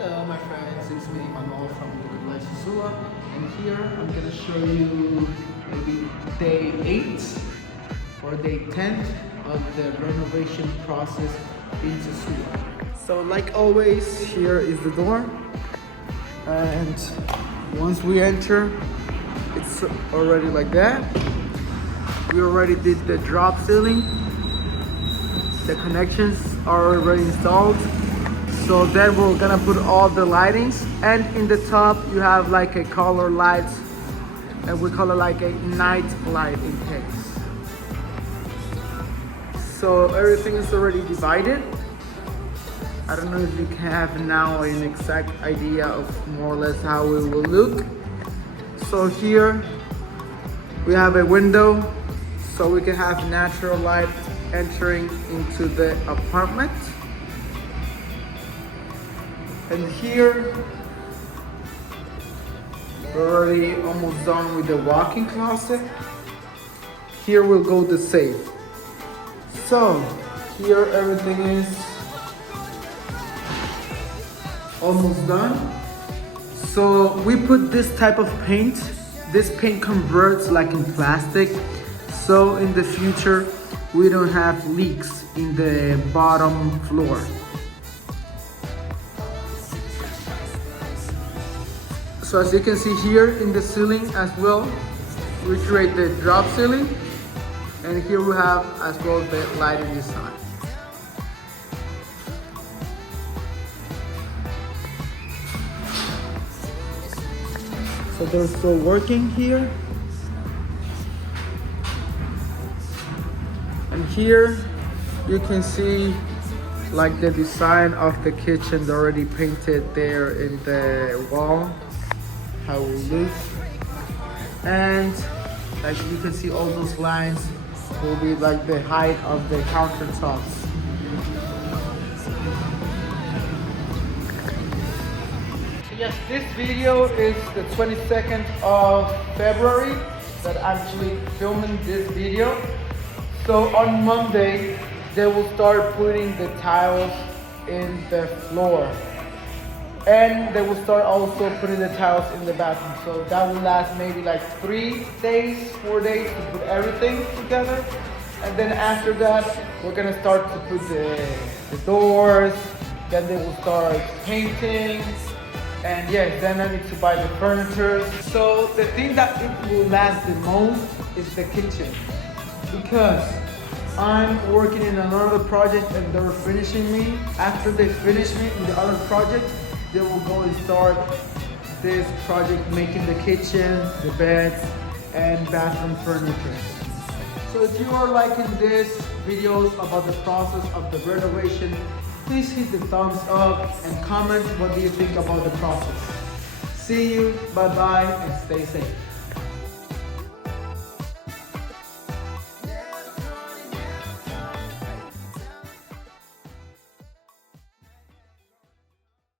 Hello my friends, it's me Manuel from the SOSUA, and here I'm gonna show you maybe day 8 or day 10 of the renovation process in SOSUA. So like always, here is the door, and once we enter, it's already like that. We already did the drop ceiling. The connections are already installed. So then we're gonna put all the lightings, and in the top you have like a color light, and we call it like a night light in case. So everything is already divided. I don't know if you can have now an exact idea of more or less how it will look. So here we have a window so we can have natural light entering into the apartment. And here, we're already almost done with the walk-in closet. Here will go the safe. So, here everything is almost done. So, we put this type of paint. This paint converts like in plastic. So, in the future, we don't have leaks in the bottom floor. So as you can see here in the ceiling as well, we create the drop ceiling, and here we have as well the lighting design. So they're still working here. And here you can see like the design of the kitchen already painted there in the wall. How it will look, and like you can see all those lines will be like the height of the countertops. So yes, this video is the 22nd of February that I'm actually filming this video. So on Monday they will start putting the tiles in the floor. And they will start also putting the tiles in the bathroom. So that will last maybe like 3 days, 4 days to put everything together. And then after that, we're gonna start to put the doors. Then they will start painting. And yes, then I need to buy the furniture. So the thing that it will last the most is the kitchen. Because I'm working in another project and they're finishing me. After they finish me in the other project, they will go and start this project, making the kitchen, the beds, and bathroom furniture. So if you are liking this videos about the process of the renovation, please hit the thumbs up and comment what do you think about the process. See you, bye bye, and stay safe.